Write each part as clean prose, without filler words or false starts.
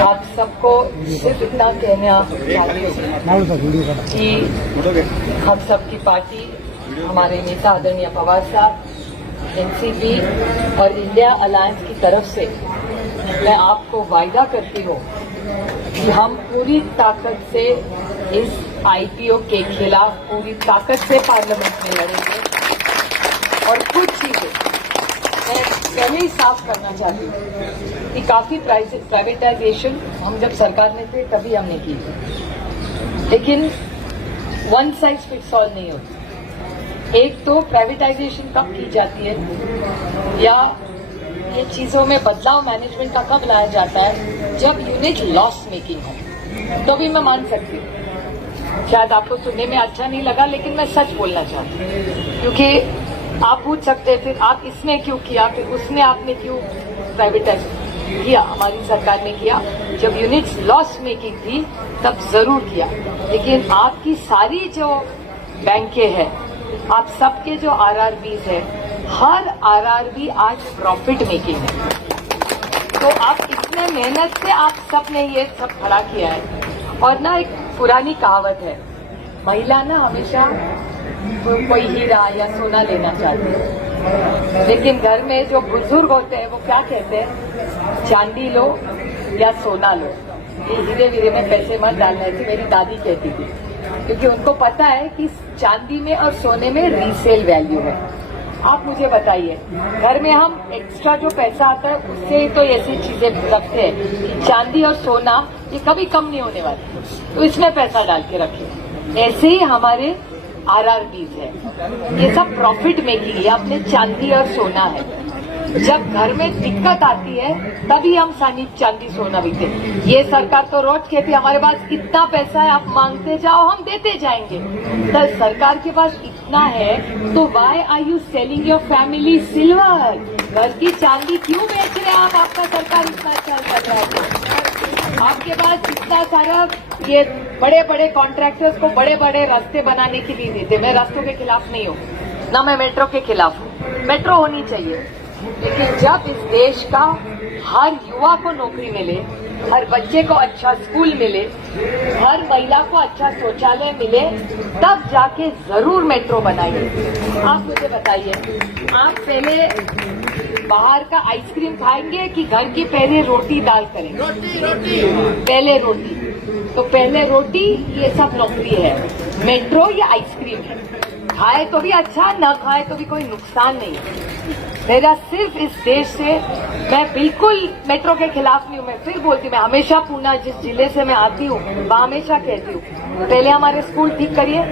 आप सबको सिर्फ इतना कहना चाहिए कि हम सबकी पार्टी, हमारे नेता आदरणीय पवार साहब, एनसीपी और इंडिया अलायंस की तरफ से मैं आपको वायदा करती हूँ कि हम पूरी ताकत से इस आईपीओ के खिलाफ पूरी ताकत से पार्लियामेंट में लड़ेंगे। और कुछ चीजें मैं पहले ही साफ करना चाहती हूँ कि काफी प्राइवेटाइजेशन हम जब सरकार में थे तभी हमने की, लेकिन वन साइज फिट्स ऑल नहीं होती। एक तो प्राइवेटाइजेशन कब की जाती है या ये चीजों में बदलाव मैनेजमेंट का कब लाया जाता है, जब यूनिट लॉस मेकिंग हो, तो भी मैं मान सकती हूँ। शायद आपको सुनने में अच्छा नहीं लगा, लेकिन मैं सच बोलना चाहती हूँ, क्योंकि आप पूछ सकते थे आप इसमें क्यों किया, फिर उसमें आपने क्यों प्राइवेटाइज किया। हमारी सरकार ने किया जब यूनिट्स लॉस मेकिंग थी तब जरूर किया, लेकिन आपकी सारी जो बैंकें हैं, आप सबके जो आरआरबीज है, हर आरआरबी आज प्रॉफिट मेकिंग है। तो आप इतने मेहनत से आप सब ने ये सब खड़ा किया है। और ना एक पुरानी कहावत है, महिला ना हमेशा कोई हीरा या सोना लेना चाहती है, लेकिन घर में जो बुजुर्ग होते हैं वो क्या कहते हैं, चांदी लो या सोना लो, ये हीरे वीरे में पैसे मत डालना, ऐसी मेरी दादी कहती थी, क्योंकि उनको पता है कि चांदी में और सोने में रीसेल वैल्यू है। आप मुझे बताइए, घर में हम एक्स्ट्रा जो पैसा आता है उससे तो ऐसी चीजें रखते हैं, चांदी और सोना ये कभी कम नहीं होने वाली, तो इसमें पैसा डाल के रखें। ऐसे ही हमारे आरआरबीज है, ये सब प्रॉफिट मेकिंग है, अपने चांदी और सोना है। जब घर में दिक्कत आती है तभी हम चांदी सोना बिकते। ये सरकार तो रोज कहती है हमारे पास कितना पैसा है, आप मांगते जाओ हम देते जाएंगे। तो सरकार के पास इतना है तो why are you selling your family silver? घर की चांदी क्यों बेच रहे हैं आप? आपका सरकार इतना अच्छा कर रहा है, आपके पास इतना सारा ये बड़े बड़े कॉन्ट्रैक्टर्स को बड़े बड़े रास्ते बनाने के लिए देते। मैं रास्तों के खिलाफ नहीं हूँ, ना मैं मेट्रो के खिलाफ हूँ, मेट्रो होनी चाहिए, लेकिन जब इस देश का हर युवा को नौकरी मिले, हर बच्चे को अच्छा स्कूल मिले, हर महिला को अच्छा शौचालय मिले, तब जाके जरूर मेट्रो बनाइए। आप मुझे बताइए, आप पहले बाहर का आइसक्रीम खाएंगे कि घर की पहले रोटी दाल करेंगे? रोटी। पहले रोटी, तो पहले रोटी, ये सब नौकरी है। मेट्रो या आइसक्रीम है, खाए तो भी अच्छा, न खाए तो भी कोई नुकसान नहीं है। मेरा सिर्फ इस देश से, मैं बिल्कुल मेट्रो के खिलाफ नहीं हूँ। मैं फिर बोलती हूँ, मैं हमेशा पूना जिस जिले से मैं आती हूँ वहाँ हमेशा कहती हूँ, पहले हमारे स्कूल ठीक करिए,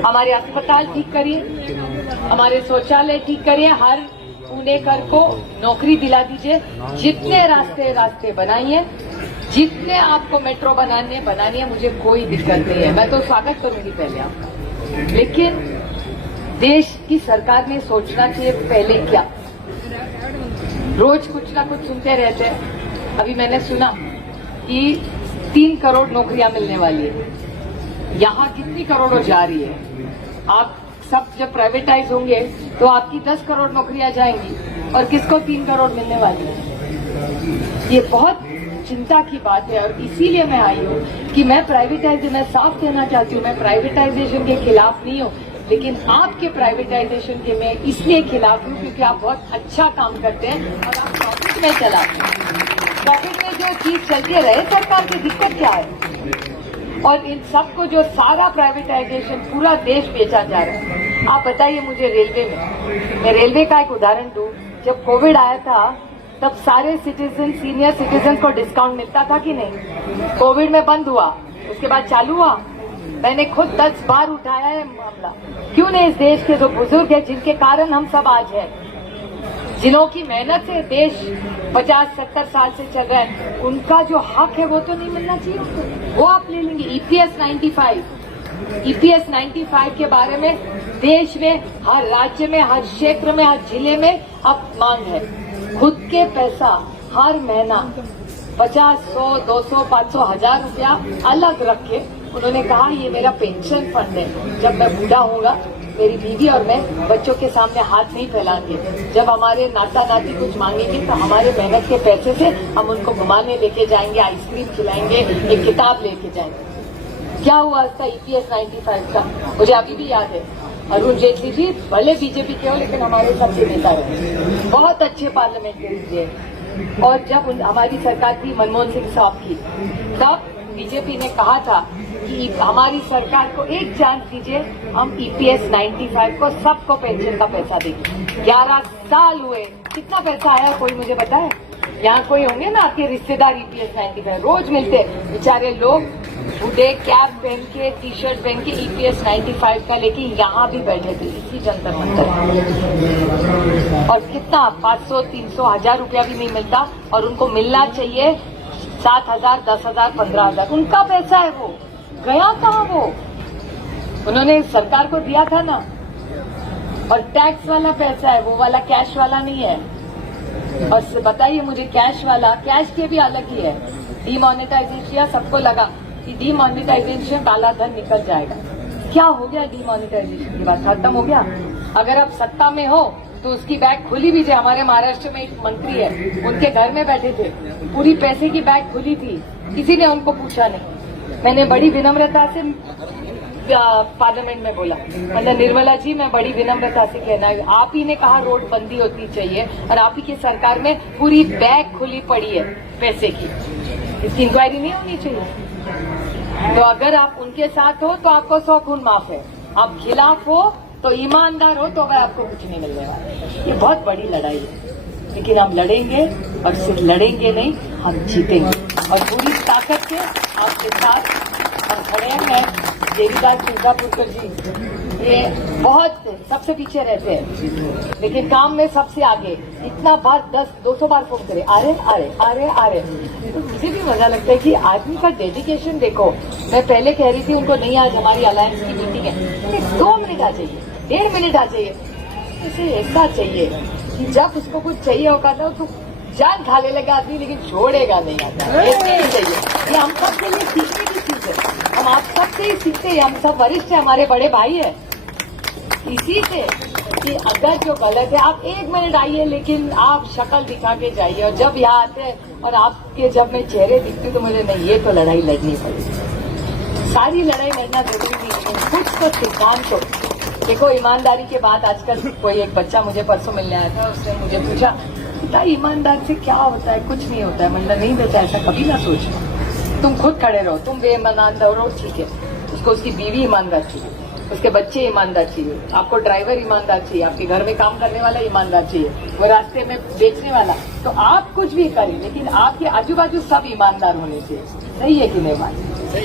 हमारे अस्पताल ठीक करिए, हमारे शौचालय ठीक करिए, हर पुणेकर को नौकरी दिला दीजिए। जितने रास्ते बनाइए, जितने आपको मेट्रो बनानी है, मुझे कोई दिक्कत नहीं है, मैं तो स्वागत करूंगी पहले आप। लेकिन देश की सरकार ने सोचना चाहिए पहले क्या। रोज कुछ ना कुछ सुनते रहते हैं। अभी मैंने सुना कि 3 करोड़ नौकरियां मिलने वाली है, यहाँ कितनी करोड़ों जा रही है। आप सब जब प्राइवेटाइज होंगे तो आपकी 10 करोड़ नौकरियां जाएंगी, और किसको 3 करोड़ मिलने वाली है। ये बहुत चिंता की बात है, और इसीलिए मैं आई हूँ कि मैं साफ कहना चाहती हूँ, मैं प्राइवेटाइजेशन के खिलाफ नहीं हूँ, लेकिन आपके प्राइवेटाइजेशन के मैं इसलिए खिलाफ हूँ क्योंकि आप बहुत अच्छा काम करते हैं और आप प्रॉफिट में चलाते हैं। प्रॉफिट में जो चीज चलती रहे सरकार की दिक्कत क्या है? और इन सबको जो सारा प्राइवेटाइजेशन पूरा देश बेचा जा रहा है। आप बताइए मुझे, रेलवे में, मैं रेलवे का एक उदाहरण दूं। जब कोविड आया था तब सारे सिटीजन, सीनियर सिटीजन को डिस्काउंट मिलता था कि नहीं? कोविड में बंद हुआ, उसके बाद चालू हुआ। मैंने खुद 10 बार उठाया है मामला, क्यों नहीं? इस देश के जो बुजुर्ग हैं, जिनके कारण हम सब आज हैं, जिन्हों की मेहनत से देश 50-70 साल से चल रहा है, उनका जो हक है वो तो नहीं मिलना चाहिए? वो आप ले लेंगे। ईपीएस 95 के बारे में देश में, हर राज्य में, हर क्षेत्र में, हर जिले में अब मांग है। खुद के पैसा हर महीना 50, 100, 200, 500, 1000 रुपया अलग रख के उन्होंने कहा ये मेरा पेंशन फंड है, जब मैं बूढ़ा होऊंगा मेरी बीवी और मैं बच्चों के सामने हाथ नहीं फैलाएंगे। जब हमारे नाता नाती कुछ मांगेंगे तो हमारे मेहनत के पैसे से हम उनको घुमाने लेके जाएंगे, आइसक्रीम खिलाएंगे, एक किताब लेके जाएंगे। क्या हुआ इसका EPS 95 का मुझे अभी भी याद है। अरुण जेटली जी भले बीजेपी के हो लेकिन हमारे सबसे नेता रहे, बहुत अच्छे पार्लियामेंट्री थे। और जब हमारी सरकार थी मनमोहन सिंह साहब की, तब बीजेपी ने कहा था कि हमारी सरकार को एक चांस दीजिए, हम EPS 95 को सबको पेंशन का पैसा देंगे। 11 साल हुए, कितना पैसा आया कोई मुझे बताए? यहाँ कोई होंगे ना आपके रिश्तेदार EPS 95 रोज मिलते, बेचारे लोग बूढ़े कैप पहन के, T-शर्ट पहन के EPS 95 का लेके यहाँ भी बैठे थे इसी जंतर मंतर। और कितना 500, 300, 1000 रुपया भी नहीं मिलता और उनको मिलना चाहिए 7,000, 10,000, 15,000। उनका पैसा है, वो गया कहाँ? वो उन्होंने सरकार को दिया था ना। और टैक्स वाला पैसा है, वो वाला कैश वाला नहीं है। और बताइए मुझे, कैश वाला, कैश के भी अलग ही है। डीमोनेटाइजेशन सबको लगा कि डीमोनेटाइजेशन काला धन निकल जाएगा। क्या हो गया डीमोनेटाइजेशन के बाद? खत्म हो गया। अगर आप सत्ता में हो तो उसकी बैग खुली भी जाए। हमारे महाराष्ट्र में एक मंत्री है, उनके घर में बैठे थे, पूरी पैसे की बैग खुली थी, किसी ने उनको पूछा नहीं। मैंने बड़ी विनम्रता से पार्लियामेंट में बोला, मतलब निर्मला जी मैं बड़ी विनम्रता से कहना है, आप ही ने कहा रोड बंदी होती चाहिए और आप ही की सरकार में पूरी बैग खुली पड़ी है पैसे की, इसकी इंक्वायरी नहीं होनी चाहिए। तो अगर आप उनके साथ हो तो आपको 100 खून माफ है, आप खिलाफ हो तो ईमानदार हो तो अगर आपको कुछ नहीं मिलने वाला। ये बहुत बड़ी लड़ाई है, लेकिन हम लड़ेंगे और सिर्फ लड़ेंगे नहीं, हम जीतेंगे और पूरी ताकत से आपके साथ हम खड़े हैं। देवीदास सिंगापुरकर जी ये बहुत सबसे पीछे रहते हैं लेकिन काम में सबसे आगे, इतना बार 200 बार फोन करे, आ रहे। तो मुझे भी मजा लगता है कि आदमी का डेडिकेशन देखो। मैं पहले कह रही थी उनको, नहीं आज हमारी अलायंस की मीटिंग है, 2 मिनट आ जाइए, 1.5 मिनट आ जाइए। इसे ऐसा चाहिए कि जब उसको कुछ चाहिए होगा तो जान खा ले लगा आदमी, लेकिन छोड़ेगा नहीं आता। ऐसे ही चाहिए। ये हम सब के लिए सीखने की चीज है, हम आप सबसे ही सीखते हैं। हम सब वरिष्ठ हैं, हमारे बड़े भाई है। इसी से कि अगर जो गलत है आप 1 मिनट आइए, लेकिन आप शक्ल दिखा के जाइए। और जब यहाँ आते हैं और आपके जब मैं चेहरे दिखती तो मुझे नहीं, ये तो लड़ाई लड़नी पड़ेगी। सारी लड़ाई लड़ना जरूरी नहीं, लेकिन कुछ तो सिद्धांत हो। देखो ईमानदारी के बाद आजकल कोई एक बच्चा मुझे परसों मिलने आया था, उसने मुझे पूछा पिता ईमानदार से क्या होता है? कुछ नहीं होता है। मतलब नहीं बेटा, ऐसा कभी ना सोचो, तुम खुद खड़े रहो, तुम बेईमानदार रहो ठीक है। उसको उसकी बीवी ईमानदार चाहिए, उसके बच्चे ईमानदार चाहिए, आपको ड्राइवर ईमानदार चाहिए, आपके घर में काम करने वाला ईमानदार चाहिए, वो रास्ते में बेचने वाला। तो आप कुछ भी करें लेकिन आपके आजू बाजू सब ईमानदार होने चाहिए। सही है कि नहीं बात?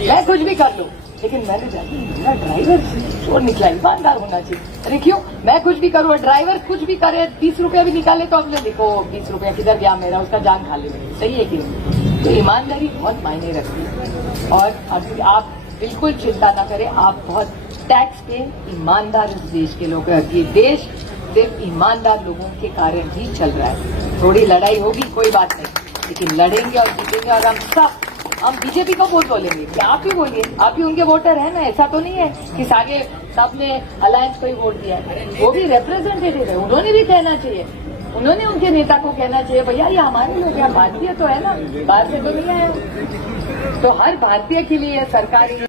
मैं कुछ भी कर लूं लेकिन मैंने जाके मेरा ड्राइवर चोर निकला, ईमानदार होना चाहिए। अरे क्यों? मैं कुछ भी करूँ, ड्राइवर कुछ भी करे, 20 रुपया भी निकाले तो अपने देखो 20 रुपया किधर गया मेरा, उसका जान खा ले। सही है कि नहीं? तो ईमानदारी बहुत मायने रखती है। और अभी आप बिल्कुल चिंता ना करें, आप बहुत टैक्स पे ईमानदार इस देश के लोग हैं। ये देश सिर्फ ईमानदार लोगों के कारण ही चल रहा है। थोड़ी लड़ाई होगी कोई बात नहीं, लेकिन लड़ेंगे और जीतेंगे। और हम बीजेपी को वोट बोलेंगे कि आप ही बोलिए, आप ही उनके वोटर है ना। ऐसा तो नहीं है कि सागे सबने अलायंस को ही वोट दिया है, वो भी रिप्रेजेंटेटिव है, उन्होंने भी कहना चाहिए। उन्होंने उनके नेता को कहना चाहिए भैया ये हमारे लोग हैं, भारतीय तो है ना, बाहर से तो नहीं आए। तो हर भारतीय के लिए सरकारी